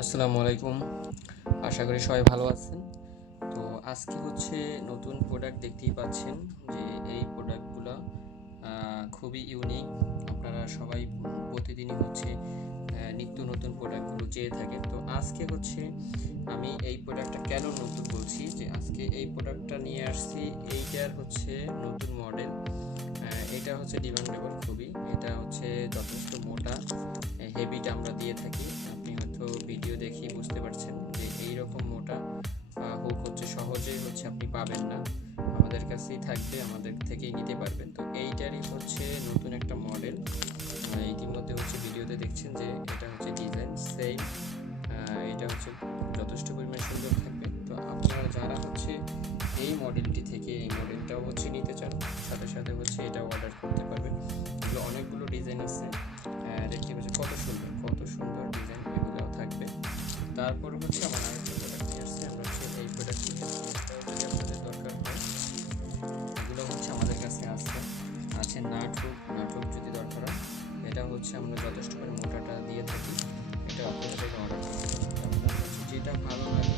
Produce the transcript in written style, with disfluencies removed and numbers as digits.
আসসালামু আলাইকুম। আশা করি সবাই ভালো আছেন। তো আজকে হচ্ছে নতুন প্রোডাক্ট দেখতেই পাচ্ছেন যে এই প্রোডাক্টগুলো খুবই ইউনিক। আপনারা সবাই প্রতিদিনই হচ্ছে নিত্য নতুন প্রোডাক্টগুলো চেয়ে থাকেন। তো আজকে হচ্ছে আমি এই প্রোডাক্টটা কেন নতুন বলছি যে আজকে এই প্রোডাক্টটা নিয়ে আসছি। এইটার হচ্ছে নতুন মডেল। এটা হচ্ছে ডিমান্ডেবল খুবই। এটা হচ্ছে যথেষ্ট মোটা, হেভিটা আমরা দিয়ে থাকি। আপনি হয়তো ভিডিও দেখেই বুঝতে পারছেন যে এইরকম মোটা হুক হচ্ছে সহজেই হচ্ছে আপনি পাবেন না, আমাদের কাছেই থাকবে, আমাদের থেকেই নিতে পারবেন। তো এইটারই হচ্ছে নতুন একটা মডেল। ইতিমধ্যে হচ্ছে ভিডিওতে দেখছেন যে এটা হচ্ছে ডিজাইন সেম। এটা হচ্ছে যথেষ্ট পরিমাণে সুন্দর থাকবে। তো আপনারা যারা হচ্ছে এই মডেলটি থেকে এই মডেলটাও হচ্ছে নিতে চান, সাথে সাথে হচ্ছে এটা অর্ডার করতে পারবেন। এগুলো অনেকগুলো ডিজাইন আছে, দেখতে পাচ্ছি কত সুন্দর কত সুন্দর ডিজাইন, এগুলোও থাকবে। তারপর হচ্ছে আমার আরেকটা প্রোডাক্ট নিয়ে আসছে, আমরা হচ্ছে এই প্রোডাক্টটি নিয়ে আসছি। এটাও যদি আপনাদের দরকার হয়, এগুলো হচ্ছে আমাদের কাছে আছে নাটক যদি দরকার হয়, এটা হচ্ছে আমরা যথেষ্ট করে মোটাটা দিয়ে থাকি। এটা আপনারা থেকে অর্ডার করতে পারেন। তো আপনার হচ্ছে যেটা ভালো লাগে